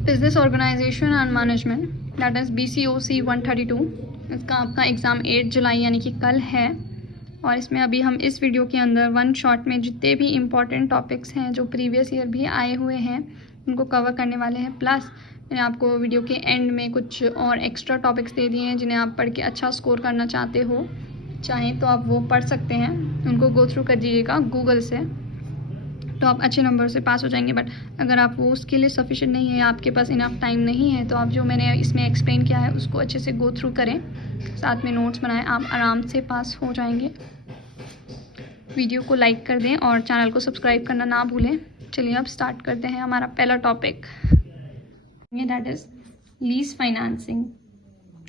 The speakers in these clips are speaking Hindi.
Business organisation and management, that is BCOC 132। इसका आपका एग्ज़ाम 8 जुलाई यानी कि कल है। और इसमें अभी हम इस वीडियो के अंदर वन शॉट में जितने भी इम्पॉर्टेंट टॉपिक्स हैं जो प्रीवियस ईयर भी आए हुए हैं उनको कवर करने वाले हैं। प्लस मैंने आपको वीडियो के एंड में कुछ और एक्स्ट्रा टॉपिक्स दे दिए हैं जिन्हें आप पढ़ के अच्छा स्कोर करना चाहते हो, चाहें तो आप वो पढ़ सकते हैं, उनको गो थ्रू कर दीजिएगा गूगल से, तो आप अच्छे नंबर से पास हो जाएंगे। बट अगर आप वो उसके लिए सफिशिएंट नहीं है, आपके पास इनफ टाइम नहीं है, तो आप जो मैंने इसमें एक्सप्लेन किया है उसको अच्छे से गो थ्रू करें, साथ में नोट्स बनाएं, आप आराम से पास हो जाएंगे। वीडियो को लाइक कर दें और चैनल को सब्सक्राइब करना ना भूलें। चलिए अब स्टार्ट करते हैं हमारा पहला topic, that is lease financing.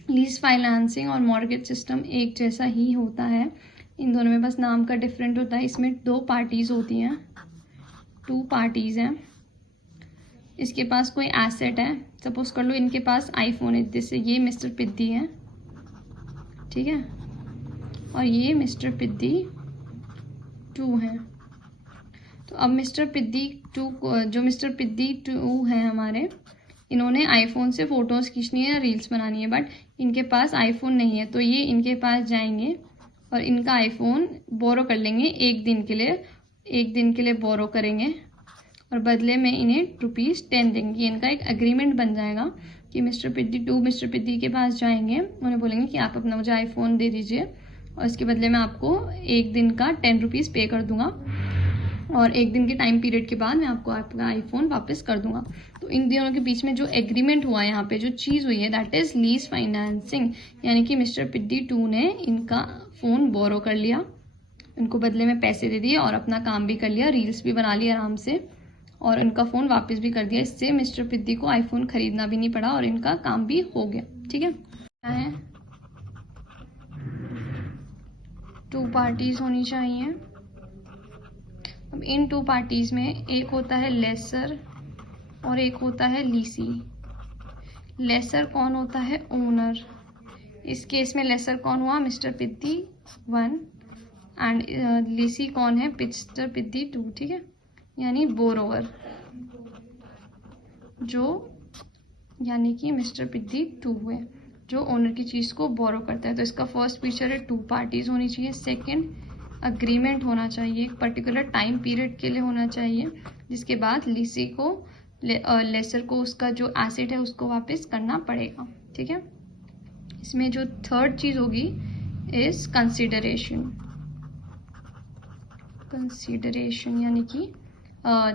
Lease financing और मॉर्गेज सिस्टम एक जैसा ही होता है, इन दोनों में बस नाम का डिफरेंट होता है। इसमें 2 पार्टीज़ होती हैं, 2 पार्टीज़ हैं। इसके पास कोई एसेट है, सपोज कर लो इनके पास आईफोन है, जैसे ये मिस्टर पिद्दी है, ठीक है, और ये मिस्टर पिद्दी 2 है। तो अब मिस्टर पिद्दी 2 जो मिस्टर पिद्दी 2 है हमारे, इन्होंने आईफोन से फ़ोटोज़ खींचनी है, रील्स बनानी है, बट इनके पास आईफोन नहीं है। तो ये इनके पास जाएंगे और इनका आईफोन बोरो कर लेंगे एक दिन के लिए बोरो करेंगे और बदले में इन्हें ₹10 देंगे। इनका एक एग्रीमेंट बन जाएगा कि मिस्टर पिद्दी के पास जाएंगे, उन्हें बोलेंगे कि आप अपना मुझे आईफोन दे दीजिए और इसके बदले में आपको एक दिन का ₹10 पे कर दूंगा और एक दिन के टाइम पीरियड के बाद मैं आपको आपका आईफोन वापस कर दूंगा। तो इन दोनों के बीच में जो एग्रीमेंट हुआ है, यहाँ पे जो चीज़ हुई है, दैट इज़ लीज फाइनेंसिंग। यानी कि मिस्टर पिद्दी 2 ने इनका फ़ोन बोरो कर लिया, इनको बदले में पैसे दे दिए और अपना काम भी कर लिया, रील्स भी बना लिया आराम से, और इनका फ़ोन वापस भी कर दिया। इससे मिस्टर पिद्दी को आईफोन खरीदना भी नहीं पड़ा और इनका काम भी हो गया। ठीक है, 2 पार्टीज़ होनी चाहिए। अब इन 2 पार्टीज़ में एक होता है लेसर और एक होता है लीसी। लेसर कौन होता है? ओनर। इस केस में लेसर कौन हुआ? मिस्टर पिद्दी 1 एंड लीसी कौन है? मिस्टर पिद्दी 2। ठीक है, यानी बोरोवर, जो यानी कि मिस्टर पिद्दी 2 हुए, जो ओनर की चीज़ को बोरो करता है। तो इसका फर्स्ट फीचर है 2 पार्टीज़ होनी चाहिए। सेकंड, अग्रीमेंट होना चाहिए, एक पर्टिकुलर टाइम पीरियड के लिए होना चाहिए, जिसके बाद लीसी को लेसर को उसका जो एसेट है उसको वापस करना पड़ेगा। ठीक है, इसमें जो थर्ड चीज़ होगी इज कंसीडरेशन। यानी कि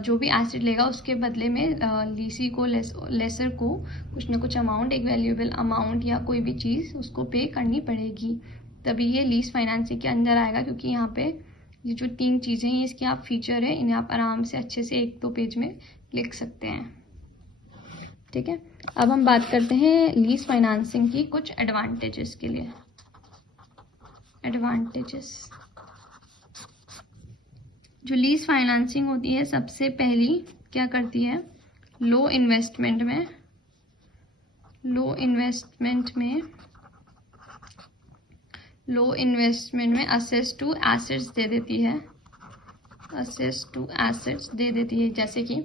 जो भी एसेट लेगा उसके बदले में लीसी को लेसर को कुछ ना कुछ अमाउंट, एक वैल्यूएबल अमाउंट या कोई भी चीज़ उसको पे करनी पड़ेगी, तभी ये लीज फाइनेंसिंग के अंदर आएगा। क्योंकि यहाँ पे ये जो 3 चीज़ें हैं इसके आप फीचर है, इन्हें आप आराम से अच्छे से 1-2 पेज में लिख सकते हैं। ठीक है, अब हम बात करते हैं लीज फाइनेंसिंग की कुछ एडवांटेजेस के लिए। एडवांटेजेस, जो लीज फाइनेंसिंग होती है सबसे पहली क्या करती है? लो इन्वेस्टमेंट में असेस टू एसेट्स दे देती है। जैसे कि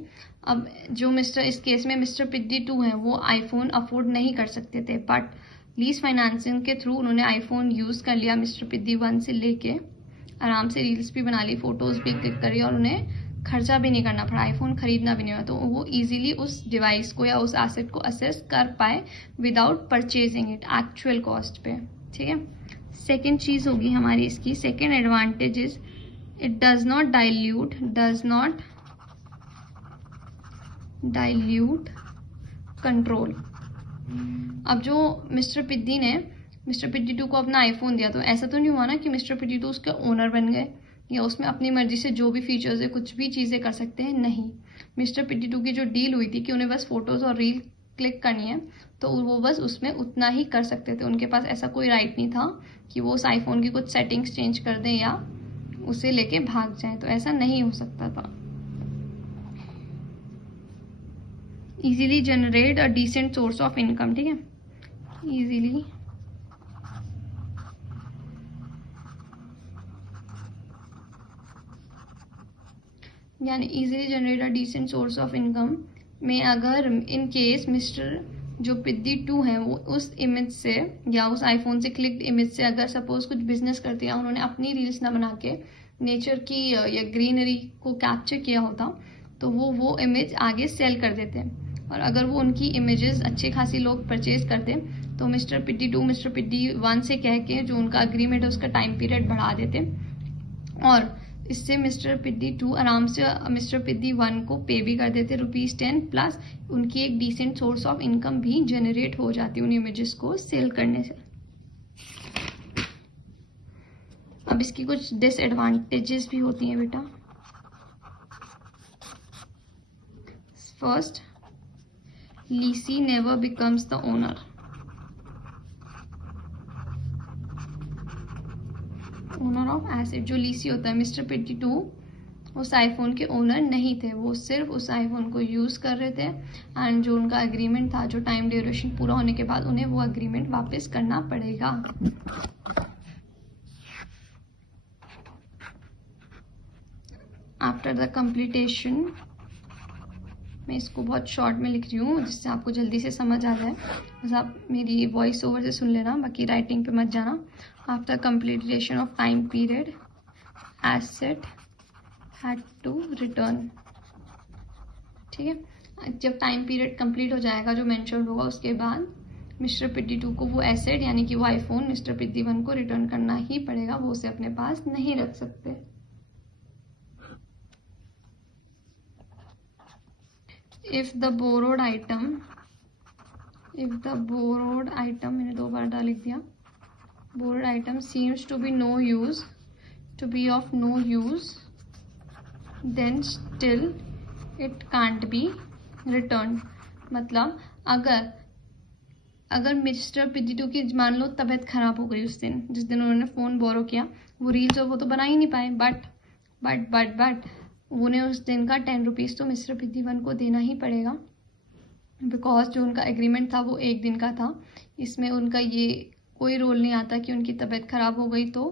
अब जो इस केस में मिस्टर पिद्दी 2 है, वो आईफोन अफोर्ड नहीं कर सकते थे, बट लीज फाइनेंसिंग के थ्रू उन्होंने आईफोन यूज़ कर लिया मिस्टर पिद्दी 1 से लेके, आराम से रील्स भी बना ली, फोटोज़ भी क्लिक करी और उन्हें खर्चा भी नहीं करना पड़ा, आईफोन खरीदना भी नहीं हुआ। तो वो इजीली उस डिवाइस को या उस एसेट को असेस कर पाए without purchasing it actual cost पे। ठीक है, सेकेंड चीज़ होगी हमारी इसकी, second advantage is it does not dilute control. अब जो मिस्टर पिद्दी 2 को अपना आईफोन दिया, तो ऐसा तो नहीं हुआ ना कि मिस्टर पिद्दी 2 उसके ओनर बन गए या उसमें अपनी मर्जी से जो भी फीचर्स है कुछ भी चीज़ें कर सकते हैं। नहीं, मिस्टर पिद्दी 2 की जो डील हुई थी कि उन्हें बस फोटोज़ और रील क्लिक करनी है, तो वो बस उसमें उतना ही कर सकते थे। उनके पास ऐसा कोई राइट नहीं था कि वो उस आईफोन की कुछ सेटिंग्स चेंज कर दें या उसे लेके भाग जाएं, तो ऐसा नहीं हो सकता था। Easily generate a decent source of income. ठीक है, easily generate a decent source of income में अगर इन केस मिस्टर जो पिद्दी 2 है वो उस इमेज से या उस आईफोन से क्लिक्ड इमेज से अगर सपोज कुछ बिजनेस करते हैं, उन्होंने अपनी रील्स ना बना के नेचर की या ग्रीनरी को कैप्चर किया होता, तो वो इमेज आगे सेल कर देते हैं। और अगर वो उनकी इमेजेस अच्छे खासी लोग परचेज करते तो मिस्टर पिद्दी 2 मिस्टर पिद्दी 1 से कह के जो उनका अग्रीमेंट है उसका टाइम पीरियड बढ़ा देते, और इससे मिस्टर पिद्दी 2 आराम से मिस्टर पिद्दी 1 को पे भी कर देते ₹10, प्लस उनकी एक डिसेंट सोर्स ऑफ इनकम भी जनरेट हो जाती उन इमेजेस को सेल करने से। अब इसकी कुछ डिसएडवांटेजेस भी होती हैं बेटा। First, lessee never becomes the owner. Owner of asset, जो लीसी होता है, मिस्टर पिद्दी 2 उस आईफोन के ओनर नहीं थे, वो सिर्फ उस आईफोन को यूज कर रहे थे, एंड जो उनका एग्रीमेंट था, जो टाइम ड्यूरेशन पूरा होने के बाद उन्हें वो एग्रीमेंट वापस करना पड़ेगा। आफ्टर द कंप्लीटेशन, मैं इसको बहुत शॉर्ट में लिख रही हूँ जिससे आपको जल्दी से समझ आ जाए, बस आप मेरी वॉइस ओवर से सुन लेना, बाकी राइटिंग पे मत जाना। After completion of time period, asset had to return. ठीक है, जब टाइम पीरियड कंप्लीट हो जाएगा जो मेंशन होगा, उसके बाद मिस्टर पिद्दी 2 को वो एसेट यानी कि वो आईफोन मिस्टर पिद्दी 1 को रिटर्न करना ही पड़ेगा, वो उसे अपने पास नहीं रख सकते। If the borrowed item, मैंने 2 बार डाल लिख दिया, borrowed item seems to be of no use, then still it can't be returned। मतलब अगर मिस्टर पिद्दी 2 की मान लो तबीयत खराब हो गई उस दिन, जिस दिन उन्होंने फ़ोन बोरो किया, वो रील्स और वो तो बना ही नहीं पाए, बट उन्हें उस दिन का ₹10 तो मिस्टर पिद्दी 1 को देना ही पड़ेगा, बिकॉज जो उनका एग्रीमेंट था वो 1 दिन का था। इसमें उनका ये कोई रोल नहीं आता कि उनकी तबीयत खराब हो गई तो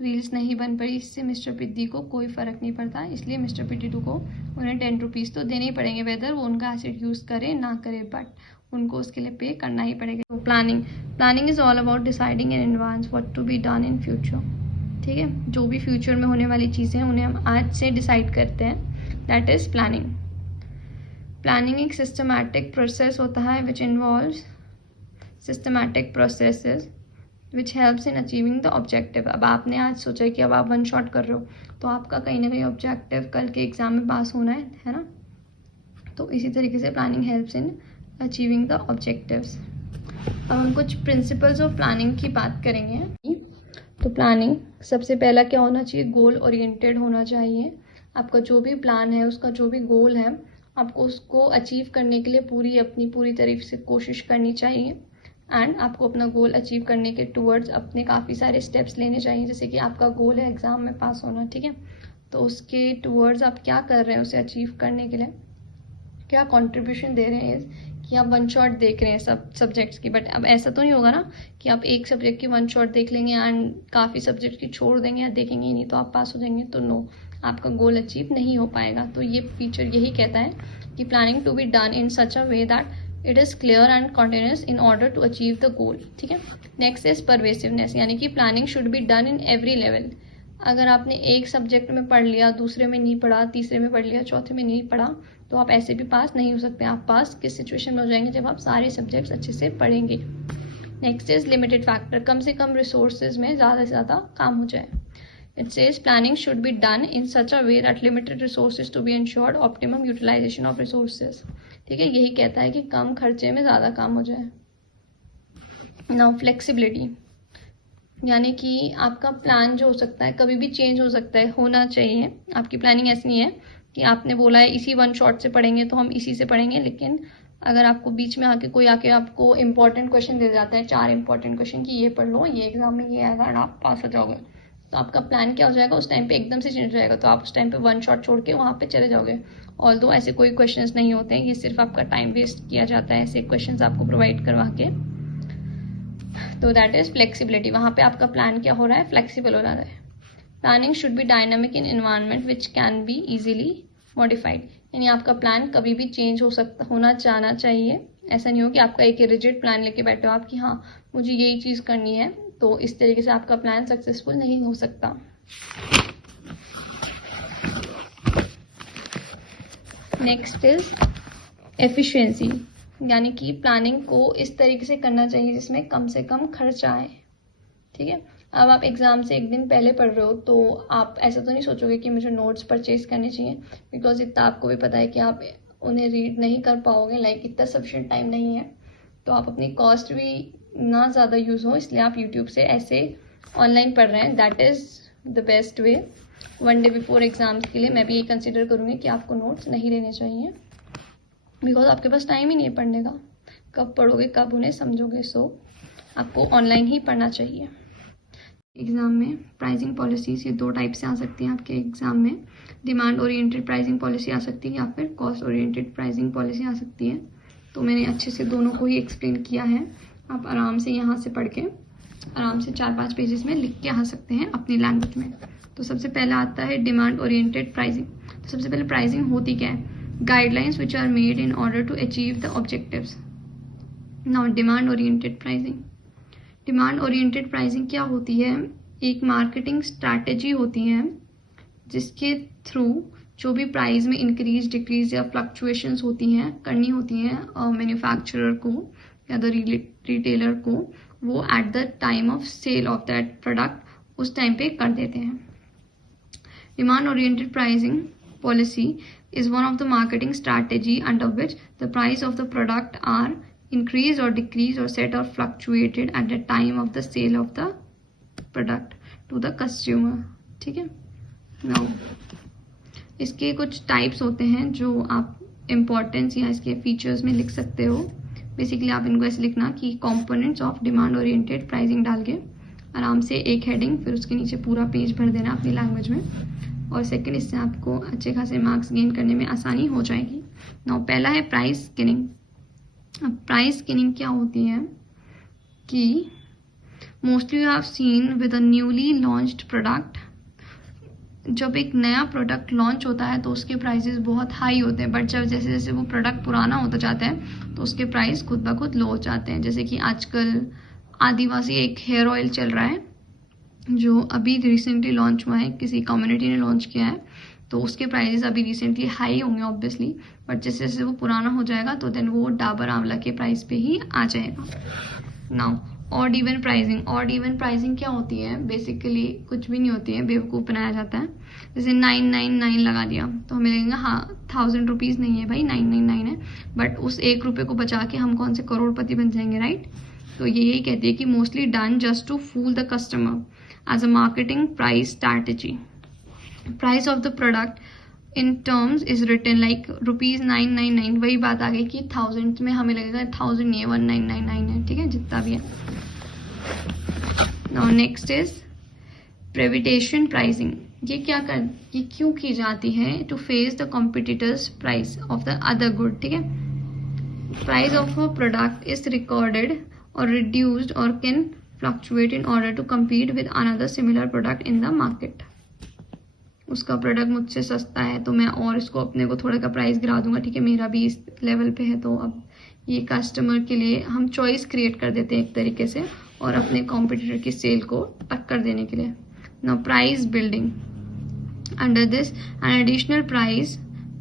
रील्स नहीं बन पड़ी, इससे मिस्टर पिद्दी को कोई फ़र्क नहीं पड़ता। इसलिए मिस्टर पिद्दी 2 को उन्हें ₹10 तो देने ही पड़ेंगे, वेदर वो उनका एसेट यूज़ करे ना करे, बट उनको उसके लिए पे करना ही पड़ेगा। तो planning is all about deciding in advance what to be done in future. ठीक है, जो भी फ्यूचर में होने वाली चीज़ें हैं उन्हें हम आज से डिसाइड करते हैं, दैट इज़ प्लानिंग। प्लानिंग एक सिस्टमैटिक प्रोसेस होता है which involves systematic processes which helps in achieving the objective. अब आपने आज सोचा कि अब आप 1 शॉट कर रहे हो, तो आपका कहीं ना कहीं ऑब्जेक्टिव कल के एग्जाम में पास होना है ना। तो इसी तरीके से planning helps in achieving the objectives. अब हम कुछ प्रिंसिपल्स ऑफ प्लानिंग की बात करेंगे। तो प्लानिंग सबसे पहला क्या होना चाहिए, गोल ओरिएंटेड होना चाहिए। आपका जो भी प्लान है, उसका जो भी गोल है, आपको उसको अचीव करने के लिए अपनी पूरी तरीके से कोशिश करनी चाहिए, एंड आपको अपना गोल अचीव करने के टूवर्ड्स अपने काफ़ी सारे स्टेप्स लेने चाहिए। जैसे कि आपका गोल है एग्ज़ाम में पास होना, ठीक है, तो उसके टूवर्ड्स आप क्या कर रहे हैं, उसे अचीव करने के लिए क्या कॉन्ट्रीब्यूशन दे रहे हैं, कि आप 1 शॉट देख रहे हैं सब सब्जेक्ट्स की। बट अब ऐसा तो नहीं होगा ना कि आप एक सब्जेक्ट की 1 शॉट देख लेंगे एंड काफ़ी सब्जेक्ट की छोड़ देंगे या देखेंगे ही नहीं तो आप पास हो जाएंगे, तो नो, आपका गोल अचीव नहीं हो पाएगा। तो ये फीचर यही कहता है कि planning to be done in such a way that it is clear and continuous in order to achieve the goal. ठीक है, नेक्स्ट इज परवेसिवनेस, यानी कि planning should be done in every level. अगर आपने एक सब्जेक्ट में पढ़ लिया, दूसरे में नहीं पढ़ा, तीसरे में पढ़ लिया, चौथे में नहीं पढ़ा, तो आप ऐसे भी पास नहीं हो सकते। आप पास किस सिचुएशन में हो जाएंगे, जब आप सारे सब्जेक्ट्स अच्छे से पढ़ेंगे। नेक्स्ट इज लिमिटेड फैक्टर, कम से कम रिसोर्सेज में ज़्यादा से ज़्यादा काम हो जाए। It says planning should be done in such a way that limited resources to be ensured optimum utilisation of resources. ठीक है, यही कहता है कि कम खर्चे में ज़्यादा काम हो जाए। नाउ फ्लेक्सिबिलिटी, यानी कि आपका प्लान जो हो सकता है कभी भी चेंज हो सकता है, होना चाहिए। आपकी प्लानिंग ऐसी नहीं है कि आपने बोला है इसी 1 शॉट से पढ़ेंगे तो हम इसी से पढ़ेंगे, लेकिन अगर आपको बीच में आके कोई आके आपको इंपॉर्टेंट क्वेश्चन दे जाता है, 4 इंपॉर्टेंट क्वेश्चन, कि ये पढ़ लो, ये एग्जाम में ये आएगा और आप पास हो जाओगे, तो आपका प्लान क्या हो जाएगा, उस टाइम पे एकदम से चेंज हो जाएगा। तो आप उस टाइम पे 1 शॉट छोड़ के वहाँ पे चले जाओगे। ऑल्दो ऐसे कोई क्वेश्चंस नहीं होते हैं, ये सिर्फ आपका टाइम वेस्ट किया जाता है ऐसे क्वेश्चंस आपको प्रोवाइड करवा के। तो दैट इज फ्लेक्सिबिलिटी, वहाँ पे आपका प्लान क्या हो रहा है, फ्लेक्सिबल हो रहा है। Planning should B dynamic in environment which can be easily modified, यानी आपका प्लान कभी भी चेंज होना जाना चाहिए। ऐसा नहीं हो कि आपका एक रिजिड प्लान लेके बैठे हो आप कि हाँ मुझे यही चीज़ करनी है, तो इस तरीके से आपका प्लान सक्सेसफुल नहीं हो सकता। नेक्स्ट इज एफिशिएंसी, यानी कि प्लानिंग को इस तरीके से करना चाहिए जिसमें कम से कम खर्चा आए। ठीक है, अब आप एग्ज़ाम से एक दिन पहले पढ़ रहे हो तो आप ऐसा तो नहीं सोचोगे कि मुझे नोट्स परचेज करने चाहिए, बिकॉज इतना आपको भी पता है कि आप उन्हें रीड नहीं कर पाओगे, लाइक इतना सफिशिएंट टाइम नहीं है। तो आप अपनी कॉस्ट भी ना ज़्यादा यूज़ हो, इसलिए आप यूट्यूब से ऐसे ऑनलाइन पढ़ रहे हैं। That is the best way. One day before exams के लिए मैं भी ये कंसिडर करूँगी कि आपको नोट्स नहीं लेने चाहिए, बिकॉज आपके पास टाइम ही नहीं है पढ़ने का। कब पढ़ोगे, कब उन्हें समझोगे? सो आपको ऑनलाइन ही पढ़ना चाहिए। एग्ज़ाम में प्राइसिंग पॉलिसीज़ ये दो टाइप से आ सकती हैं आपके एग्ज़ाम में। डिमांड ओरिएंटेड प्राइसिंग पॉलिसी आ सकती है या फिर कॉस्ट ओरिएंटेड प्राइसिंग पॉलिसी आ सकती है। तो मैंने अच्छे से दोनों को ही एक्सप्लेन किया है। आप आराम से यहाँ से पढ़ के आराम से 4-5 पेजेस में लिख के आ सकते हैं अपनी लैंग्वेज में। तो सबसे पहला आता है डिमांड ओरिएंटेड प्राइसिंग। तो सबसे पहले प्राइसिंग होती क्या है? Guidelines which are made in order to achieve the objectives. Now demand oriented pricing. Demand oriented pricing क्या होती है? एक मार्केटिंग स्ट्रैटेजी होती है जिसके थ्रू जो भी प्राइस में इंक्रीज डिक्रीज या फ्लक्चुएशंस होती हैं करनी होती हैं मैन्युफैक्चरर को या द रिटेलर को, वो at the time of sale of that product उस टाइम पे कर देते हैं। Demand oriented pricing policy is one of the marketing strategy under which the price of the product are increased or decreased or set or fluctuated at the time of the sale of the product to the consumer। ठीक है, now इसके कुछ टाइप्स होते हैं जो आप इम्पोर्टेंस या इसके फीचर्स में लिख सकते हो। बेसिकली आप इनको ऐसे लिखना कि components of demand oriented pricing डाल के आराम से एक हेडिंग, फिर उसके नीचे पूरा पेज भर देना अपनी लैंग्वेज में। और सेकंड, इससे आपको अच्छे खासे मार्क्स गेन करने में आसानी हो जाएगी। नाउ पहला है प्राइस स्किनिंग। अब प्राइस स्किनिंग क्या होती है कि mostly you have seen with a newly launched product. जब एक नया प्रोडक्ट लॉन्च होता है तो उसके प्राइसेस बहुत हाई होते हैं, बट जब जैसे जैसे वो प्रोडक्ट पुराना होता जाता है तो उसके प्राइस खुद ब खुद लो हो जाते हैं। जैसे कि आजकल आदिवासी एक हेयर ऑयल चल रहा है जो अभी रिसेंटली लॉन्च हुआ है, किसी कम्युनिटी ने लॉन्च किया है, तो उसके प्राइसेस अभी रिसेंटली हाई होंगे ऑब्वियसली, बट जैसे जैसे वो पुराना हो जाएगा तो देन वो डाबर आंवला के प्राइस पे ही आ जाएगा। Now odd even pricing. Odd even pricing क्या होती है? बेसिकली कुछ भी नहीं होती है, बेवकूफ़ बनाया जाता है। जैसे 999 लगा दिया तो हमें लगेगा हाँ 1000 रुपीज़ नहीं है भाई, 999 है, बट उस 1 रुपये को बचा के हम कौन से करोड़पति बन जाएंगे, राइट? तो ये यही कहती है कि mostly done just to fool the customer as a marketing price strategy. Price of the product in terms is written like ₹999। वही बात आ गई कि 1000 में हमें लगेगा 1000 नहीं है, 1999 है। ठीक है, जितना भी है। Now next is precipitation pricing। ये क्यों की जाती है? To face the competitors price of the other good। ठीक है, price of a product is recorded or reduced or can fluctuate in order to compete with another similar product in the market। उसका प्रोडक्ट मुझसे सस्ता है तो मैं और इसको अपने को थोड़ा का प्राइस गिरा दूंगा। ठीक है, मेरा भी इस लेवल पे है, तो अब ये कस्टमर के लिए हम चॉइस क्रिएट कर देते हैं एक तरीके से, और अपने कॉम्पिटिटर की सेल को टक्कर देने के लिए। Now price building. Under this an additional price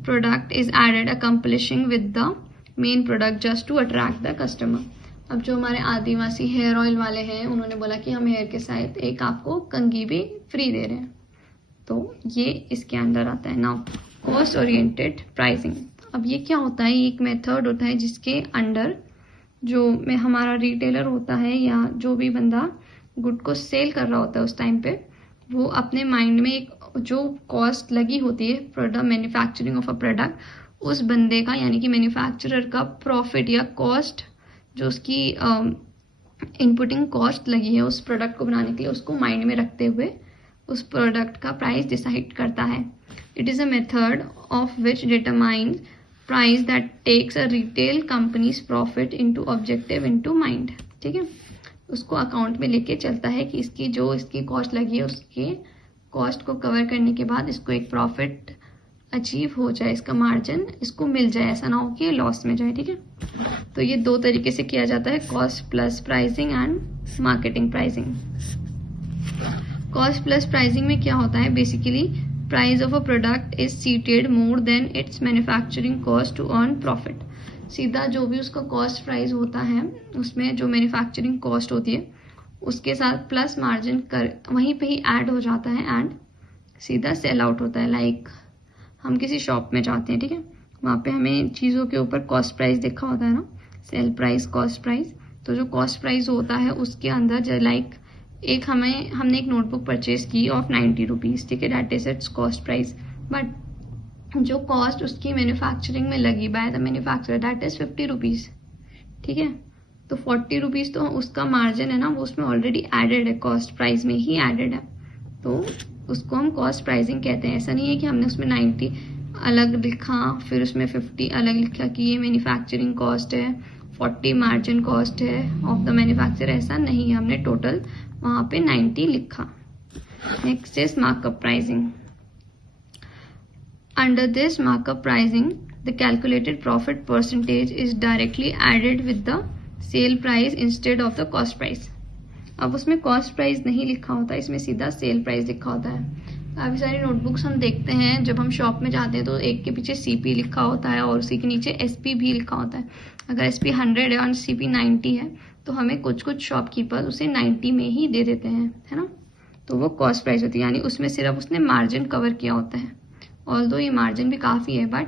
product is added accomplishing with the main product just to attract the customer. अब जो हमारे आदिवासी हेयर ऑयल वाले हैं उन्होंने बोला कि हम हेयर के साथ एक आपको कंघी भी फ्री दे रहे हैं, तो ये इसके अंदर आता है। Now cost oriented pricing. अब ये क्या होता है? एक मेथड होता है जिसके अंडर जो में हमारा रिटेलर होता है या जो भी बंदा गुड को सेल कर रहा होता है उस टाइम पे, वो अपने माइंड में एक जो कॉस्ट लगी होती है product manufacturing of a product, उस बंदे का यानी कि मैन्युफैक्चरर का प्रॉफिट या कॉस्ट जो उसकी इनपुटिंग कॉस्ट लगी है उस प्रोडक्ट को बनाने के लिए, उसको माइंड में रखते हुए उस प्रोडक्ट का प्राइस डिसाइड करता है। It is a method of which determines price that takes a retail companies profit into objective into mind. ठीक है, उसको अकाउंट में लेके चलता है कि इसकी कॉस्ट लगी है उसके कॉस्ट को कवर करने के बाद इसको एक प्रॉफिट अचीव हो जाए, इसका मार्जिन इसको मिल जाए, ऐसा ना हो कि लॉस में जाए, ठीक है। तो ये दो तरीके से किया जाता है, cost plus pricing and marketing pricing. Cost plus pricing में क्या होता है, basically price of a product is seated more than its manufacturing cost to earn profit. सीधा जो भी उसका कॉस्ट प्राइस होता है उसमें जो मैन्युफैक्चरिंग कॉस्ट होती है उसके साथ प्लस मार्जिन कर वहीं पे ही ऐड हो जाता है एंड सीधा सेल आउट होता है। लाइक हम किसी शॉप में जाते हैं, ठीक है, वहाँ पे हमें चीज़ों के ऊपर कॉस्ट प्राइस लिखा होता है ना, सेल प्राइस, कॉस्ट प्राइस। तो जो कॉस्ट प्राइस होता है उसके अंदर लाइक एक हमने एक नोटबुक परचेज की ऑफ 90 रुपीज़, ठीक है, that is it's cost price. But जो कॉस्ट उसकी मैन्युफैक्चरिंग में लगी by the manufacturer that is 50 rupees, ठीक है। तो 40 रुपीज़ तो उसका मार्जिन है ना, वो उसमें ऑलरेडी एडेड है, कॉस्ट प्राइस में ही एडेड है, तो उसको हम कॉस्ट प्राइसिंग कहते हैं। ऐसा नहीं है कि हमने उसमें 90 अलग लिखा फिर उसमें 50 अलग लिखा कि ये मैन्युफैक्चरिंग कॉस्ट है, 40 मार्जिन कॉस्ट है ऑफ द मैन्युफैक्चरर, ऐसा नहीं है, हमने टोटल वहाँ पे 90 लिखा। Next is markup pricing. Under this markup pricing the calculated profit percentage is directly added with the sale price instead of the cost price. अब उसमें कॉस्ट प्राइस नहीं लिखा होता, इसमें सीधा सेल प्राइस लिखा होता है। काफ़ी सारी नोटबुक्स हम देखते हैं जब हम शॉप में जाते हैं तो एक के पीछे CP लिखा होता है और उसी के नीचे SP भी लिखा होता है। अगर SP 100 है और CP 90 है तो हमें कुछ शॉपकीपर उसे 90 में ही दे देते हैं, है ना। तो वो कॉस्ट प्राइस होती है, यानी उसमें सिर्फ उसने मार्जिन कवर किया होता है। ऑल्दो ये मार्जिन भी काफ़ी है बट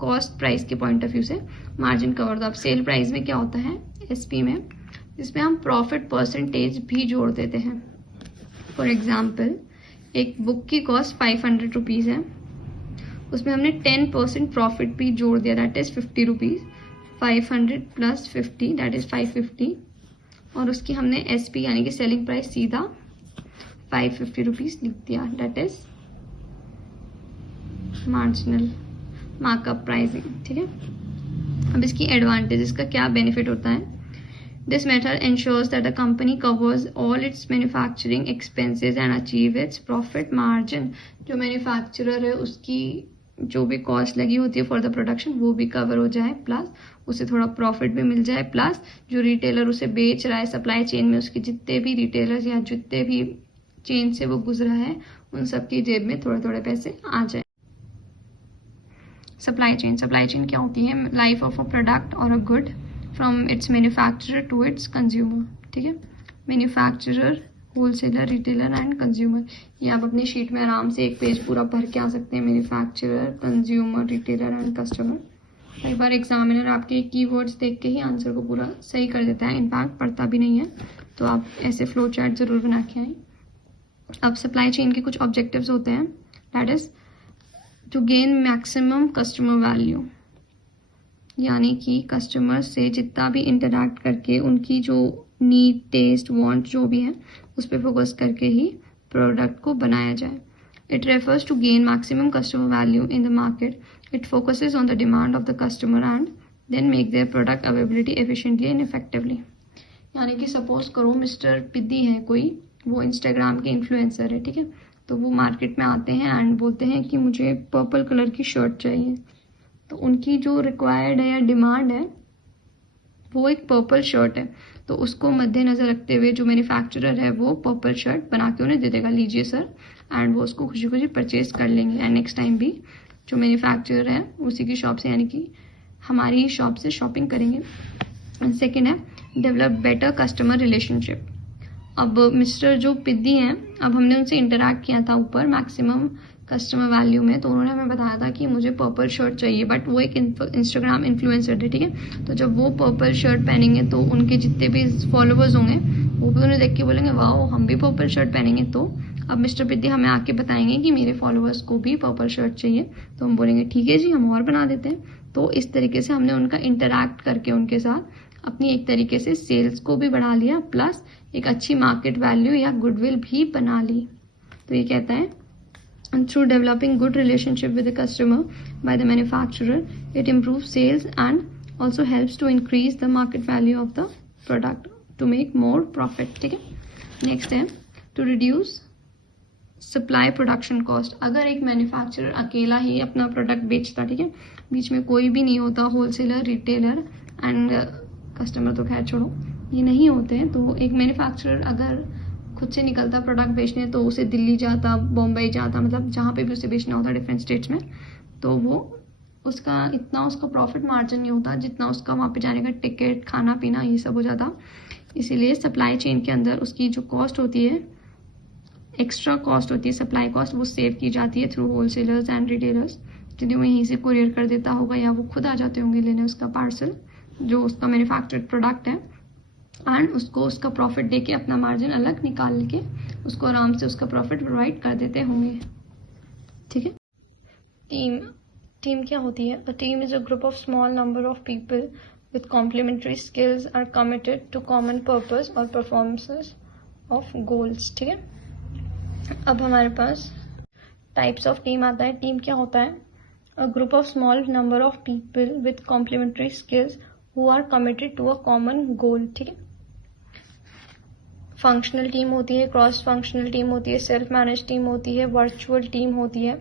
कॉस्ट प्राइस के पॉइंट ऑफ व्यू से मार्जिन कवर। तो अब सेल प्राइस में क्या होता है SP में, जिसमें हम प्रॉफिट परसेंटेज भी जोड़ देते हैं। फॉर एग्जाम्पल एक बुक की कॉस्ट 500 रुपीज़ है, उसमें हमने 10% प्रॉफिट भी जोड़ दिया, that is 50 rupees. 500 plus 50 that is 550 और उसकी हमने SP यानी कि सेलिंग प्राइस सीधा 550 रुपीज़ लिख दिया, that is marginal markup pricing, ठीक है। अब इसकी एडवांटेजेस का क्या बेनिफिट होता है, This method ensures that the company covers all its manufacturing expenses and achieve its profit margin। जो मैन्युफैक्चरर है उसकी जो भी कॉस्ट लगी होती है फॉर द प्रोडक्शन वो भी कवर हो जाए, प्लस उसे थोड़ा प्रॉफिट भी मिल जाए, प्लस जो रिटेलर उसे बेच रहा है सप्लाई चेन में उसके जितने भी रिटेलर्स या जितने भी चेन से वो गुजरा है उन सबकी जेब में थोड़े थोड़े पैसे आ जाए। सप्लाई चेन क्या होती है, लाइफ ऑफ अ प्रोडक्ट और a good from its manufacturer to its consumer, ठीक है। Manufacturer, wholesaler, retailer and consumer, ये आप अपनी शीट में आराम से एक पेज पूरा भर के आ सकते हैं। Manufacturer, consumer, retailer and customer. कई बार एग्जामिनर आपके कीवर्ड्स देख के ही आंसर को पूरा सही कर देता है, इनफैक्ट पढ़ता भी नहीं है, तो आप ऐसे फ्लो चार्ट जरूर बना के आएँ। अब सप्लाई चेन के कुछ ऑब्जेक्टिव्स होते हैं, that is to gain maximum customer value, यानी कि कस्टमर से जितना भी इंटरैक्ट करके उनकी जो नीड, टेस्ट, वांट जो भी है उस पर फोकस करके ही प्रोडक्ट को बनाया जाए। It refers to gain maximum customer value in the market. It focuses on the demand of the customer and then make their product availability efficiently and effectively. यानी कि सपोज करो मिस्टर पिद्दी है कोई, वो इंस्टाग्राम के इन्फ्लुएंसर है, ठीक है, तो वो मार्केट में आते हैं एंड बोलते हैं कि मुझे पर्पल कलर की शर्ट चाहिए। तो उनकी जो रिक्वायर्ड है या डिमांड है वो एक पर्पल शर्ट है, तो उसको मद्देनज़र रखते हुए जो मैन्युफैक्चरर है वो पर्पल शर्ट बना के उन्हें दे देगा, लीजिए सर, एंड वो उसको खुशी खुशी परचेज कर लेंगे एंड नेक्स्ट टाइम भी जो मैन्युफैक्चरर है उसी की शॉप से यानी कि हमारी ही शॉप से शॉपिंग करेंगे। एंड सेकेंड है डेवलप बेटर कस्टमर रिलेशनशिप। अब मिस्टर जो पिद्दी हैं, अब हमने उनसे इंटरैक्ट किया था ऊपर मैक्सिमम कस्टमर वैल्यू में, तो उन्होंने हमें बताया था कि मुझे पर्पल शर्ट चाहिए, बट वो एक इंस्टाग्राम इन्फ्लुएंसर है, ठीक है। तो जब वो पर्पल शर्ट पहनेंगे तो उनके जितने भी फॉलोअर्स होंगे वो भी उन्हें देख के बोलेंगे वाओ हम भी पर्पल शर्ट पहनेंगे। तो अब मिस्टर पिद्दी हमें आके बताएंगे कि मेरे फॉलोअर्स को भी पर्पल शर्ट चाहिए, तो हम बोलेंगे ठीक है जी हम और बना देते हैं। तो इस तरीके से हमने उनका इंटरैक्ट करके उनके साथ अपनी एक तरीके से सेल्स को भी बढ़ा लिया, प्लस एक अच्छी मार्केट वैल्यू या गुडविल भी बना ली। तो ये कहता है and through developing good relationship with the customer by the manufacturer, it improves sales and also helps to increase the market value of the product to make more profit, ठीक है। नेक्स्ट है to reduce supply production cost. अगर एक मैन्युफैक्चरर अकेला ही अपना प्रोडक्ट बेचता, ठीक है, बीच में कोई भी नहीं होता, होलसेलर, रिटेलर एंड कस्टमर तो खैर छोड़ो, ये नहीं होते हैं, तो एक मैन्युफैक्चरर अगर खुद से निकलता प्रोडक्ट बेचने तो उसे दिल्ली जाता, बॉम्बे जाता, मतलब जहाँ पे भी उसे बेचना होता डिफरेंट स्टेट्स में, तो वो उसका प्रॉफिट मार्जिन नहीं होता जितना उसका वहाँ पे जाने का टिकट, खाना पीना, ये सब हो जाता। इसीलिए सप्लाई चेन के अंदर उसकी जो कॉस्ट होती है, एक्स्ट्रा कॉस्ट होती है, सप्लाई कॉस्ट, वो सेव की जाती है थ्रू होलसेलर्स एंड रिटेलर्स, यदि वो यहीं से कुरियर कर देता होगा या वो खुद आ जाते होंगे लेने उसका पार्सल जो उसका मैन्युफैक्चर्ड प्रोडक्ट है, एंड उसको उसका प्रॉफिट देके अपना मार्जिन अलग निकाल के उसको आराम से उसका प्रॉफिट प्रोवाइड कर देते होंगे। ठीक है। टीम क्या होती है? A team is a group of small number of people with complementary skills are committed to common purpose or performances of goals। ठीक है। अब हमारे पास टाइप्स ऑफ टीम आता है। टीम क्या होता है? A group of small number of people with complementary skills who are committed to a common goal. ठीक है। फंक्शनल टीम होती है, क्रॉस फंक्शनल टीम होती है, सेल्फ मैनेज टीम होती है, वर्चुअल टीम होती है,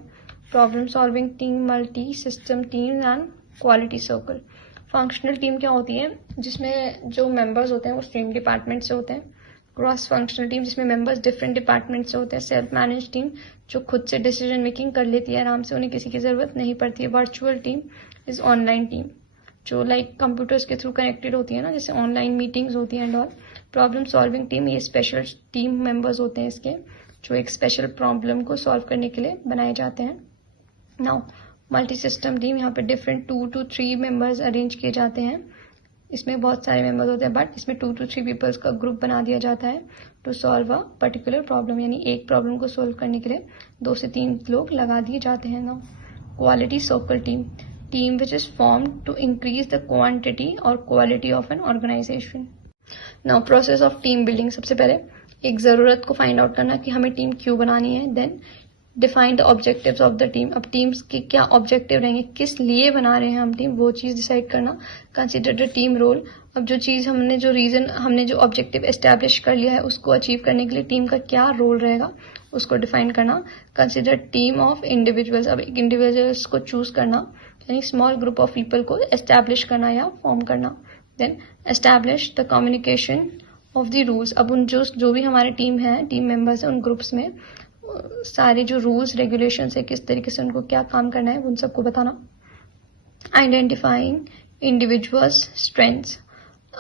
problem solving team, multi system team and quality circle. Functional team क्या होती है? जिसमें जो मेंबर्स होते हैं वो सेम डिपार्टमेंट से होते हैं। क्रॉस फंक्शनल टीम जिसमें मेंबर्स डिफरेंट डिपार्टमेंट से होते हैं। सेल्फ मैनेज टीम जो खुद से डिसीजन मेकिंग कर लेती है आराम से, उन्हें किसी की ज़रूरत नहीं पड़ती है। Virtual team is online team जो लाइक कंप्यूटर्स के थ्रू कनेक्टेड होती है ना, जैसे ऑनलाइन मीटिंग्स होती हैं and all. Problem solving team, ये स्पेशल टीम मेंबर्स होते हैं इसके, जो एक स्पेशल प्रॉब्लम को सॉल्व करने के लिए बनाए जाते हैं। नाउ मल्टी सिस्टम टीम, यहाँ पे डिफरेंट 2 to 3 मेंबर्स अरेंज किए जाते हैं। इसमें बहुत सारे मेंबर्स होते हैं बट इसमें 2 to 3 पीपल्स का ग्रुप बना दिया जाता है to solve a particular problem, यानी एक प्रॉब्लम को सॉल्व करने के लिए 2 से 3 लोग लगा दिए जाते हैं। ना quality circle team which is form to increase the quantity और quality of an organisation. Now process of team building. सबसे पहले एक ज़रूरत को फाइंड आउट करना कि हमें टीम क्यों बनानी है। Then define the objectives of the team. अब टीम्स के क्या ऑब्जेक्टिव रहेंगे, किस लिए बना रहे हैं हम टीम, वो चीज़ डिसाइड करना। Consider the team role. अब जो चीज़ हमने जो ऑब्जेक्टिव एस्टैब्लिश कर लिया है उसको अचीव करने के लिए टीम का क्या रोल रहेगा उसको डिफाइन करना। Consider team of individuals. अब एक इंडिविजुअल्स को चूज करना, यानी स्मॉल ग्रुप ऑफ पीपल को एस्टैब्लिश करना या फॉर्म करना। Then establish the communication of the rules. अब उन जो भी हमारे टीम है, टीम मेंबर्स हैं, उन ग्रुप्स में सारे जो रूल्स रेगुलेशंस है, किस तरीके से उनको क्या काम करना है, उन सबको बताना। Identifying individuals strengths.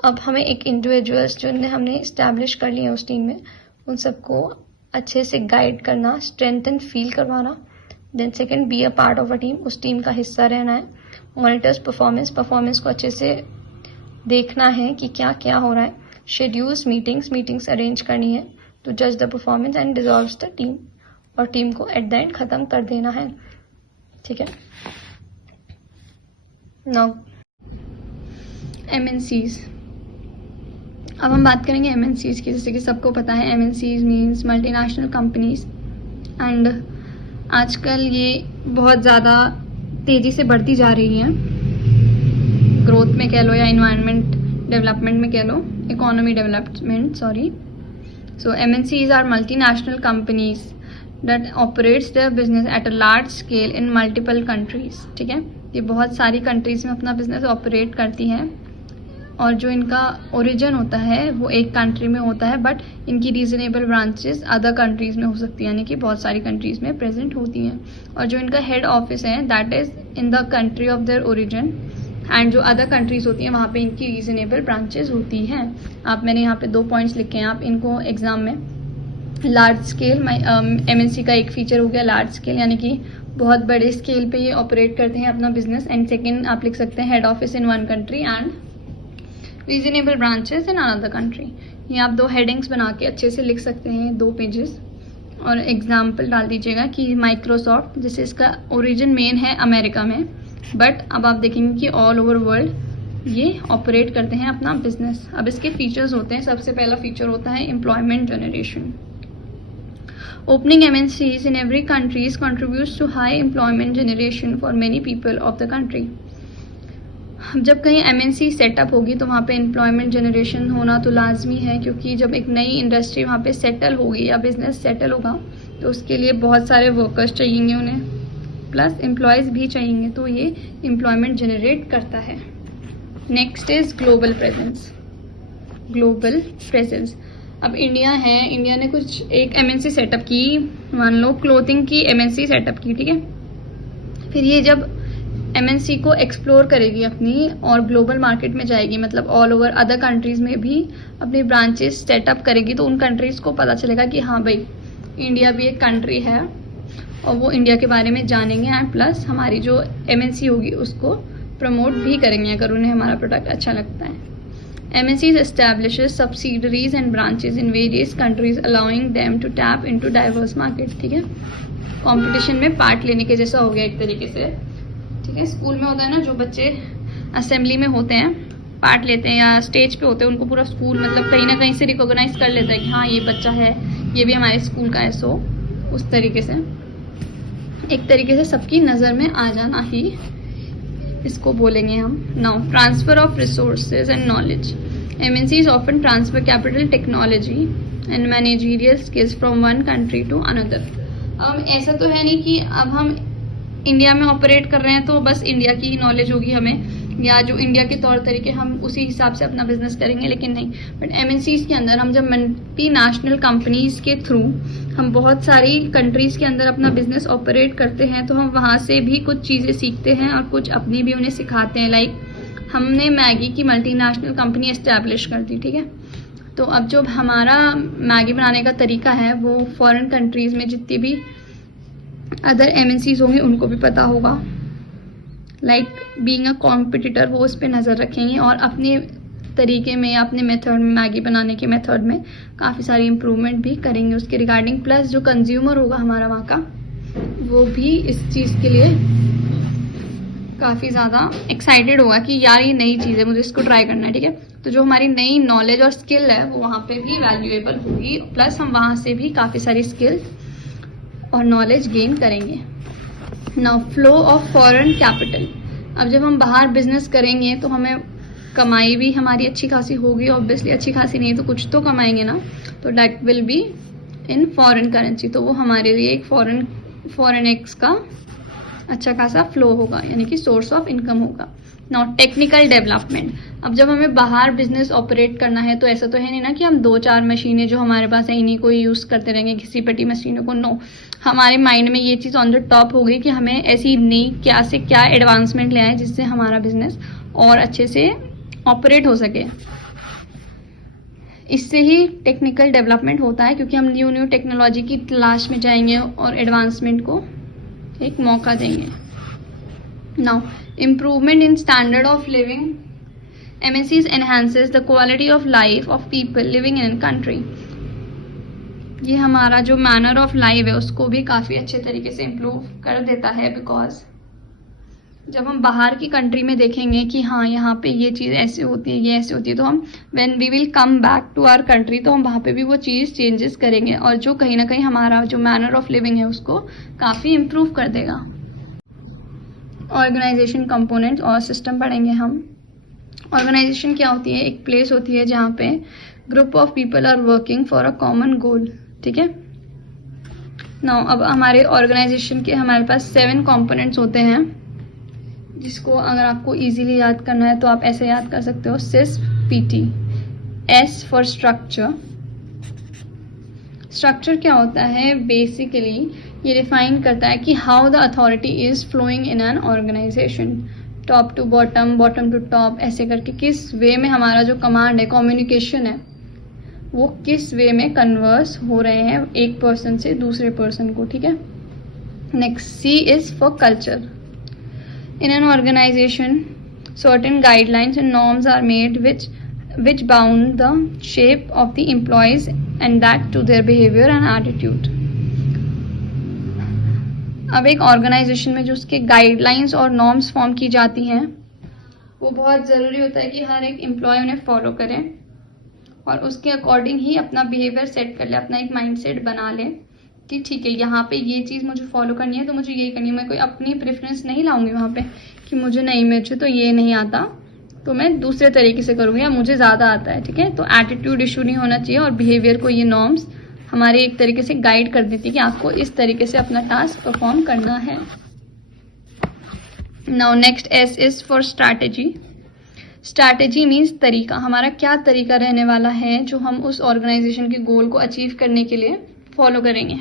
अब हमें एक इंडिविजुअल्स जो हमने इस्टेब्लिश कर लिए हैं उस टीम में, उन सबको अच्छे से गाइड करना, स्ट्रेंथन फील करवाना। Then second, be a part of a team, उस टीम का हिस्सा रहना है। मॉनिटर्स परफॉर्मेंस को अच्छे से देखना है कि क्या क्या हो रहा है। शेड्यूल्स मीटिंग्स अरेंज करनी है टू जज the performance and dissolves the team, और टीम को एट द एंड खत्म कर देना है। ठीक है। Now MNCs। अब हम बात करेंगे MNCs की। जैसे कि सबको पता है MNCs means multinational companies, and आजकल ये बहुत ज़्यादा तेज़ी से बढ़ती जा रही है, ग्रोथ में कह लो या इन्वायरमेंट डेवलपमेंट में कह लो, economy development, sorry. So MNCs are multinational companies that operates their business at a large scale in multiple countries। ठीक है। ये बहुत सारी कंट्रीज में अपना बिजनेस ऑपरेट करती हैं, और जो इनका ओरिजिन होता है वो एक कंट्री में होता है, बट इनकी रीजनेबल ब्रांचेस अदर कंट्रीज में हो सकती है, यानी कि बहुत सारी कंट्रीज में प्रेजेंट होती हैं। और जो इनका हेड ऑफिस है that is in the country of their origin, and जो अदर कंट्रीज होती हैं वहाँ पे इनकी रीजनेबल ब्रांचेस होती हैं। मैंने यहाँ पे 2 पॉइंट्स लिखे हैं, आप इनको एग्जाम में लार्ज स्केल, MNC का एक फीचर हो गया लार्ज स्केल, यानी कि बहुत बड़े स्केल पे ये ऑपरेट करते हैं अपना बिजनेस। एंड सेकंड आप लिख सकते हैं head office in one country and reasonable branches in another country. ये आप 2 हेडिंग्स बना के अच्छे से लिख सकते हैं, 2 पेजेस, और एग्जाम्पल डाल दीजिएगा कि माइक्रोसॉफ्ट, जैसे इसका ओरिजिन मेन है अमेरिका में, बट अब आप देखेंगे कि ऑल ओवर वर्ल्ड ये ऑपरेट करते हैं अपना बिजनेस। अब इसके फीचर्स होते हैं, सबसे पहला फीचर होता है employment generation. Opening MNCs in every country contributes to high employment generation for many people of the country। जब कहीं MNC सेटअप होगी तो वहाँ पे एम्प्लॉयमेंट जनरेशन होना तो लाजमी है, क्योंकि जब एक नई इंडस्ट्री वहाँ पे सेटल होगी या बिजनेस सेटल होगा तो उसके लिए बहुत सारे वर्कर्स चाहिए उन्हें, प्लस एम्प्लॉयज़ भी चाहिए, तो ये एम्प्लॉयमेंट जनरेट करता है। Next is global presence. Global presence, अब इंडिया है, इंडिया ने कुछ एक एमएनसी सेटअप की, मान लो क्लोथिंग की एमएनसी सेटअप की, ठीक है। फिर ये जब एमएनसी को एक्सप्लोर करेगी अपनी और ग्लोबल मार्केट में जाएगी, मतलब ऑल ओवर अदर कंट्रीज़ में भी अपनी ब्रांचेस सेटअप करेगी, तो उन कंट्रीज़ को पता चलेगा कि हाँ भाई इंडिया भी एक कंट्री है, और वो इंडिया के बारे में जानेंगे, एंड प्लस हमारी जो एमएनसी होगी उसको प्रमोट भी करेंगे अगर उन्हें हमारा प्रोडक्ट अच्छा लगता है। MNCs establishes subsidiaries and branches in various countries allowing them to tap into diverse market, ठीक है। कंपटीशन में पार्ट लेने के जैसा हो गया एक तरीके से, ठीक है। स्कूल में होता है ना, जो बच्चे असेंबली में होते हैं, पार्ट लेते हैं या स्टेज पे होते हैं, उनको पूरा स्कूल मतलब कहीं ना कहीं से रिकॉग्नाइज कर लेता है कि हाँ ये बच्चा है, ये भी हमारे स्कूल का है। सो उस तरीके से एक तरीके से सबकी नज़र में आ जाना ही इसको बोलेंगे हम। Now transfer of resources and knowledge. MNCs often transfer capital, technology and managerial skills from one country to another। अब ऐसा तो है नहीं कि अब हम इंडिया में ऑपरेट कर रहे हैं तो बस इंडिया की ही नॉलेज होगी हमें, या जो इंडिया के तौर तरीके हम उसी हिसाब से अपना बिजनेस करेंगे, लेकिन नहीं। बट MNCs के अंदर हम जब मल्टी नेशनल कंपनीज के थ्रू हम बहुत सारी कंट्रीज़ के अंदर अपना बिजनेस ऑपरेट करते हैं, तो हम वहाँ से भी कुछ चीज़ें सीखते हैं और कुछ अपनी भी उन्हें सिखाते हैं। लाइक हमने मैगी की मल्टीनेशनल कंपनी एस्टैब्लिश कर दी, ठीक है। तो अब जो हमारा मैगी बनाने का तरीका है वो फॉरेन कंट्रीज़ में जितनी भी अदर MNCs होंगे उनको भी पता होगा। लाइक बीइंग अ कॉम्पिटिटर वो उस पर नज़र रखेंगे और अपने तरीके में, अपने मेथड में, मैगी बनाने के मेथड में काफ़ी सारी इम्प्रूवमेंट भी करेंगे उसके रिगार्डिंग। प्लस जो कंज्यूमर होगा हमारा वहाँ का, वो भी इस चीज़ के लिए काफ़ी ज़्यादा एक्साइटेड होगा कि यार ये नई चीज़ है, मुझे इसको ट्राई करना है, ठीक है। तो जो हमारी नई नॉलेज और स्किल है वो वहाँ पे भी वैल्यूएबल होगी, प्लस हम वहाँ से भी काफ़ी सारी स्किल और नॉलेज गेन करेंगे। Now flow of foreign capital. अब जब हम बाहर बिजनेस करेंगे तो हमें कमाई भी हमारी अच्छी खासी होगी, ऑब्वियसली अच्छी खासी नहीं तो कुछ तो कमाएंगे ना, तो that will be in foreign currency, तो वो हमारे लिए एक फॉरेन एक्स का अच्छा खासा फ्लो होगा, यानी कि सोर्स ऑफ इनकम होगा। Now technical development. अब जब हमें बाहर बिजनेस ऑपरेट करना है तो ऐसा तो है नहीं ना कि हम 2-4 मशीनें जो हमारे पास है इन्हीं को यूज़ करते रहेंगे, किसी पटी मशीनों को, नो। हमारे माइंड में ये चीज़ ऑन द टॉप हो गई कि हमें ऐसी नई क्या से क्या एडवांसमेंट ले आए जिससे हमारा बिजनेस और अच्छे से ऑपरेट हो सके। इससे ही टेक्निकल डेवलपमेंट होता है, क्योंकि हम न्यू टेक्नोलॉजी की तलाश में जाएंगे और एडवांसमेंट को एक मौका देंगे। Now improvement in standard of living. MNCs enhances the quality of life of people living in a country। ये हमारा जो मैनर ऑफ लाइफ है उसको भी काफ़ी अच्छे तरीके से इम्प्रूव कर देता है, बिकॉज जब हम बाहर की कंट्री में देखेंगे कि हाँ यहाँ पे ये चीज़ ऐसे होती है, ये ऐसे होती है, तो हम when we will come back to our country तो हम वहाँ पे भी वो चीज़ चेंजेस करेंगे, और जो कहीं ना कहीं हमारा जो मैनर ऑफ लिविंग है उसको काफ़ी इम्प्रूव कर देगा। ऑर्गेनाइजेशन कंपोनेंट्स और सिस्टम पढ़ेंगे हम। ऑर्गेनाइजेशन क्या होती है? एक प्लेस होती है जहाँ पे group of people are working for a common goal, ठीक है। नाउ अब हमारे ऑर्गेनाइजेशन के हमारे पास 7 कंपोनेंट्स होते हैं, जिसको अगर आपको इजीली याद करना है तो आप ऐसे याद कर सकते हो, SISPT। S for structure. Structure क्या होता है? बेसिकली ये डिफाइन करता है कि how the authority is flowing in an organisation, top to bottom, bottom to top, ऐसे करके किस वे में हमारा जो कमांड है, कम्युनिकेशन है, वो किस वे में कन्वर्स हो रहे हैं एक पर्सन से दूसरे पर्सन को, ठीक है। Next C is for culture. In an organization, certain guidelines and norms are made which bound the shape of the employees and that to their behavior and attitude। अब एक ऑर्गेनाइजेशन में जो उसके गाइडलाइंस और नॉर्म्स फॉर्म की जाती हैं वो बहुत ज़रूरी होता है कि हर एक एम्प्लॉय उन्हें फॉलो करे और उसके अकॉर्डिंग ही अपना बिहेवियर सेट कर ले, अपना एक माइंडसेट बना ले कि ठीक है यहाँ पे ये चीज़ मुझे फॉलो करनी है तो मुझे यही करनी है। मैं कोई अपनी प्रेफरेंस नहीं लाऊंगी वहाँ पे कि मुझे तो ये नहीं आता तो मैं दूसरे तरीके से करूँगी या मुझे ज़्यादा आता है, ठीक है। तो एटीट्यूड इशू नहीं होना चाहिए और बिहेवियर को ये नॉर्म्स हमारे एक तरीके से गाइड कर देती है कि आपको इस तरीके से अपना टास्क परफॉर्म करना है। Now next S is for strategy. Strategy means तरीका, हमारा क्या तरीका रहने वाला है जो हम उस ऑर्गेनाइजेशन के गोल को अचीव करने के लिए फॉलो करेंगे।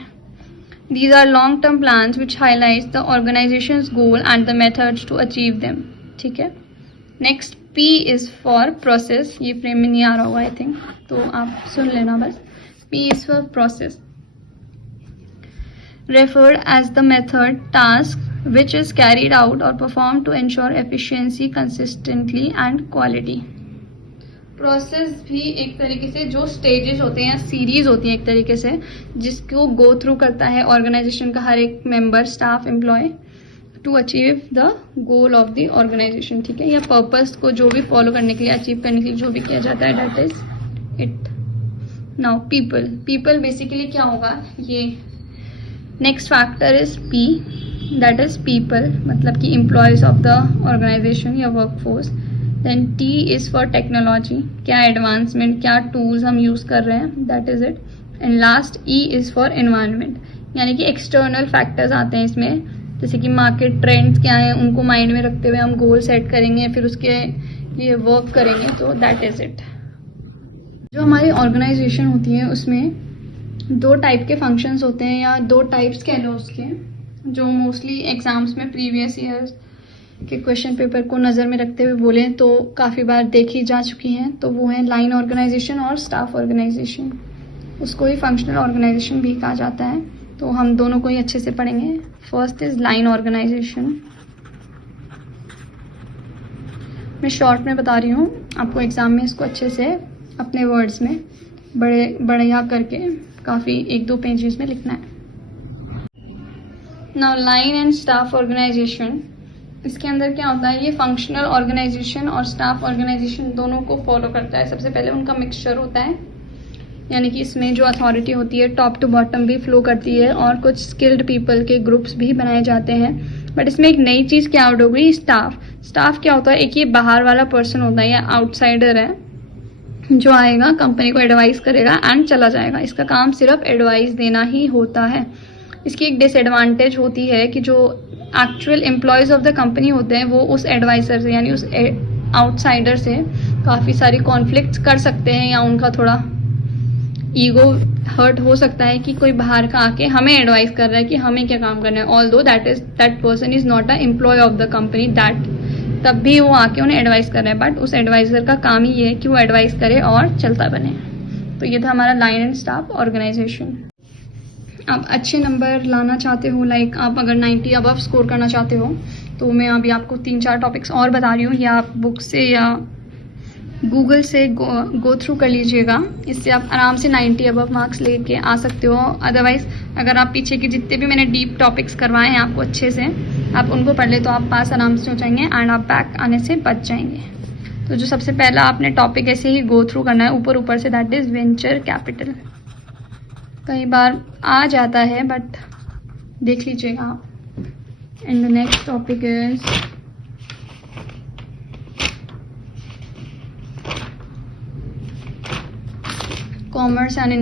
These are long-term plans which highlights the organization's goal and the methods to achieve them. ठीक है। Next P is for process। ये फ्रेम में नहीं आ रहा होगा आई थिंक, तो आप सुन लेना बस। P is for process, referred as the method, task which is carried out or performed to ensure efficiency, consistently and quality। Process भी एक तरीके से जो स्टेजेस होते हैं या सीरीज होती है एक तरीके से जिसको गो थ्रू करता है ऑर्गेनाइजेशन का हर एक member, staff, employee to achieve the goal of the organisation. ठीक है, या पर्पस को जो भी फॉलो करने के लिए, अचीव करने के लिए जो भी किया जाता है, that is it. Now people. People basically क्या होगा, ये next factor is P, that is people, मतलब कि एम्प्लॉयज ऑफ द ऑर्गेनाइजेशन या workforce. Then T is for technology, क्या एडवांसमेंट, क्या टूल्स हम यूज़ कर रहे हैं, that is it. And last E is for environment, यानी कि एक्सटर्नल फैक्टर्स आते हैं इसमें, जैसे कि मार्केट ट्रेंड्स क्या हैं उनको माइंड में रखते हुए हम गोल सेट करेंगे, फिर उसके लिए वर्क करेंगे, तो दैट इज़ इट। जो हमारी ऑर्गेनाइजेशन होती है उसमें दो टाइप के फंक्शंस होते हैं, या दो टाइप्स कह लो उसके, जो मोस्टली एग्जाम्स में प्रीवियस ईयर्स के क्वेश्चन पेपर को नज़र में रखते हुए बोले तो काफ़ी बार देखी जा चुकी हैं, तो वो है लाइन ऑर्गेनाइजेशन और स्टाफ ऑर्गेनाइजेशन। उसको ही फंक्शनल ऑर्गेनाइजेशन भी कहा जाता है, तो हम दोनों को ही अच्छे से पढ़ेंगे। First is line organisation. मैं शॉर्ट में बता रही हूँ, आपको एग्जाम में इसको अच्छे से अपने वर्ड्स में बढ़िया करके काफ़ी 1-2 पेजेस में लिखना है। Now line and staff organisation, इसके अंदर क्या होता है, ये फंक्शनल ऑर्गेनाइजेशन और स्टाफ ऑर्गेनाइजेशन दोनों को फॉलो करता है। सबसे पहले उनका मिक्सचर होता है, यानी कि इसमें जो अथॉरिटी होती है टॉप टू बॉटम भी फ्लो करती है और कुछ स्किल्ड पीपल के ग्रुप्स भी बनाए जाते हैं। बट इसमें एक नई चीज़ क्या ऐड हो गई, स्टाफ। स्टाफ क्या होता है, एक ये बाहर वाला पर्सन होता है या आउटसाइडर है जो आएगा, कंपनी को एडवाइस करेगा एंड चला जाएगा। इसका काम सिर्फ एडवाइस देना ही होता है। इसकी एक डिसएडवांटेज होती है कि जो actual employees of the company होते हैं वो उस एडवाइज़र से यानी उस आउटसाइडर से काफ़ी सारी कॉन्फ्लिक्ट्स कर सकते हैं, या उनका थोड़ा ईगो हर्ट हो सकता है कि कोई बाहर का आके हमें एडवाइस कर रहा है कि हमें क्या काम करना है, although that person is not a employee of the company, तब भी वो आके उन्हें एडवाइस कर रहा है, बट उस एडवाइज़र का काम ही ये है कि वो एडवाइस करे और चलता बने। तो ये था हमारा लाइन एंड स्टाफ ऑर्गेनाइजेशन। आप अच्छे नंबर लाना चाहते हो, लाइक आप अगर 90 अबव स्कोर करना चाहते हो, तो मैं अभी आपको 3-4 टॉपिक्स और बता रही हूँ, या आप बुक से या गूगल से गो थ्रू कर लीजिएगा। इससे आप आराम से 90 अबव मार्क्स लेके आ सकते हो। अदरवाइज़ अगर आप पीछे के जितने भी मैंने डीप टॉपिक्स करवाए हैं आपको अच्छे से, आप उनको पढ़ ले तो आप पास आराम से हो जाएंगे एंड आप बैक आने से बच जाएंगे। तो जो सबसे पहला आपने टॉपिक ऐसे ही गो थ्रू करना है ऊपर से, दैट इज़ वेंचर कैपिटल। कई बार आ जाता है बट देख लीजिएगा आप। And the next topic is commerce and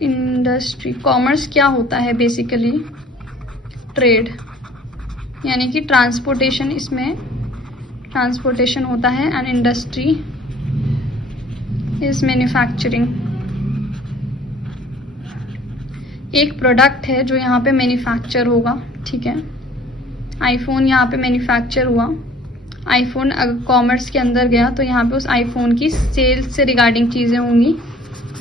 industry. Commerce क्या होता है, बेसिकली ट्रेड, यानी कि ट्रांसपोर्टेशन, इसमें ट्रांसपोर्टेशन होता है। एंड इंडस्ट्री इज मैन्युफैक्चरिंग, एक प्रोडक्ट है जो यहाँ पे मैन्युफैक्चर होगा। ठीक है, आईफोन यहाँ पे मैन्युफैक्चर हुआ। आईफोन अगर कॉमर्स के अंदर गया तो यहाँ पे उस आईफोन की सेल्स से रिगार्डिंग चीज़ें होंगी।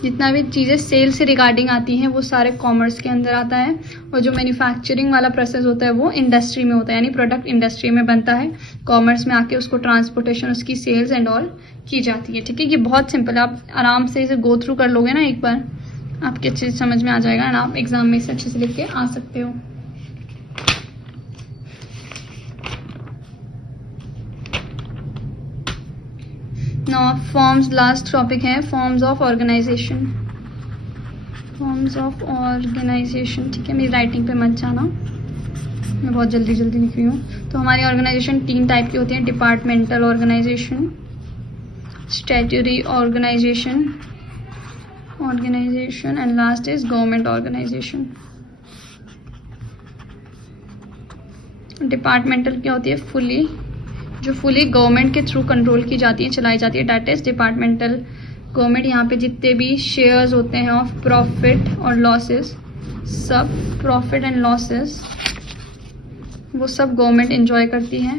जितना भी चीज़ें सेल से रिगार्डिंग आती हैं वो सारे कॉमर्स के अंदर आता है। और जो मैन्युफैक्चरिंग वाला प्रोसेस होता है वो इंडस्ट्री में होता है, यानी प्रोडक्ट इंडस्ट्री में बनता है, कॉमर्स में आके उसको ट्रांसपोर्टेशन, उसकी सेल्स एंड ऑल की जाती है। ठीक है, ये बहुत सिंपल है, आप आराम से इसे गो थ्रू कर लोगे ना एक बार, आपके अच्छे से समझ में आ जाएगा एंड आप एग्जाम में इसे अच्छे से लिख के आ सकते हो। नाउ फॉर्म्स, लास्ट टॉपिक है forms of organisation. Forms of organisation, ठीक है, मेरी राइटिंग पे मत जाना, मैं बहुत जल्दी लिख रही हूँ। तो हमारी ऑर्गेनाइजेशन 3 टाइप की होती है, departmental organisation, statutory organization, and last is government organization. Departmental क्या होती है? जो फुली गवर्नमेंट के थ्रू कंट्रोल की जाती है, चलाई जाती है, डेट इज डिपार्टमेंटल गवर्नमेंट. यहाँ पे जितने भी शेयर्स होते हैं ऑफ प्रॉफिट और लॉसेस, सब प्रॉफिट एंड लॉसेस वो सब गवर्नमेंट एंजॉय करती है.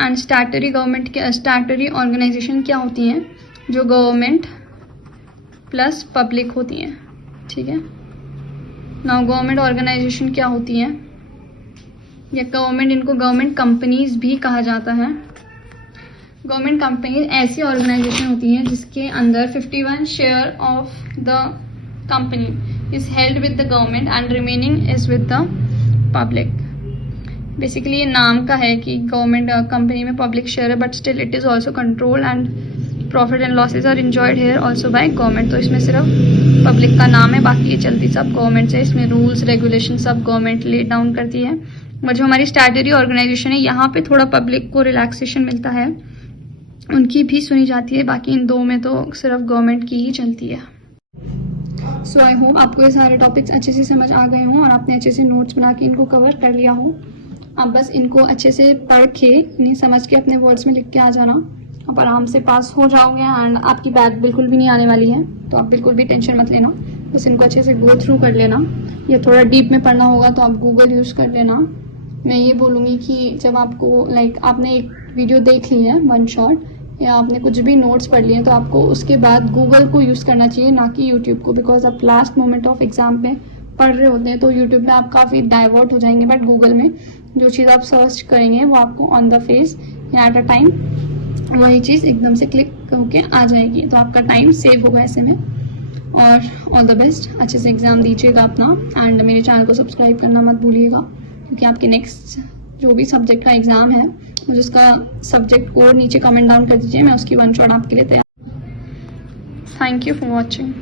एंड स्टैट्यूटरी ऑर्गेनाइजेशन क्या होती हैं? जो गवर्नमेंट प्लस पब्लिक होती हैं. ठीक है. नाउ गवर्नमेंट ऑर्गेनाइजेशन क्या होती हैं? या इनको गवर्नमेंट कंपनीज भी कहा जाता है. गवर्नमेंट कंपनीज ऐसी ऑर्गेनाइजेशन होती हैं जिसके अंदर 51 share of the company is held with the government and remaining is with the public. Basically ये नाम का है कि गवर्नमेंट कंपनी में पब्लिक शेयर है, but still it is also control and profit and losses are enjoyed here also by government. तो इसमें सिर्फ पब्लिक का नाम है, बाकी ये चलती सब गवर्नमेंट से. इसमें रूल्स रेगुलेशन सब गवर्नमेंट ले डाउन करती है. और जो हमारी स्टैट्यूटरी ऑर्गेनाइजेशन है, यहाँ पे थोड़ा पब्लिक को रिलैक्सेशन मिलता है, उनकी भी सुनी जाती है. बाकी इन दो में तो सिर्फ गवर्नमेंट की ही चलती है. सो आई होप आपको ये सारे टॉपिक्स अच्छे से समझ आ गए हों और आपने अच्छे से नोट्स बना के इनको कवर कर लिया हो. आप बस इनको अच्छे से पढ़ के, इन्हें समझ के अपने वर्ड्स में लिख के आ जाना. आप आराम से पास हो जाओगे एंड आपकी बैक बिल्कुल भी नहीं आने वाली है. तो आप बिल्कुल भी टेंशन मत लेना, बस इनको अच्छे से गो थ्रू कर लेना. या थोड़ा डीप में पढ़ना होगा तो आप गूगल यूज़ कर लेना. मैं ये बोलूँगी कि जब आपको आपने एक वीडियो देख ली है वन शॉट, या आपने कुछ भी नोट्स पढ़ लिए हैं, तो आपको उसके बाद गूगल को यूज़ करना चाहिए, ना कि यूट्यूब को. बिकॉज आप लास्ट मोमेंट ऑफ एग्जाम पे पढ़ रहे होते हैं तो यूट्यूब में आप काफ़ी डाइवर्ट हो जाएंगे. बट गूगल में जो चीज़ आप सर्च करेंगे वो आपको ऑन द फेस या एट अ टाइम वही चीज़ एकदम से क्लिक करके आ जाएगी. तो आपका टाइम सेव होगा ऐसे में. और ऑल द बेस्ट, अच्छे से एग्ज़ाम दीजिएगा अपना. एंड मेरे चैनल को सब्सक्राइब करना मत भूलिएगा, क्योंकि आपके नेक्स्ट जो भी सब्जेक्ट का एग्ज़ाम है मुझे उसका सब्जेक्ट कोड नीचे कमेंट डाउन कर दीजिए, मैं उसकी वन शॉट आपके लिए तैयार. Thank you for watching.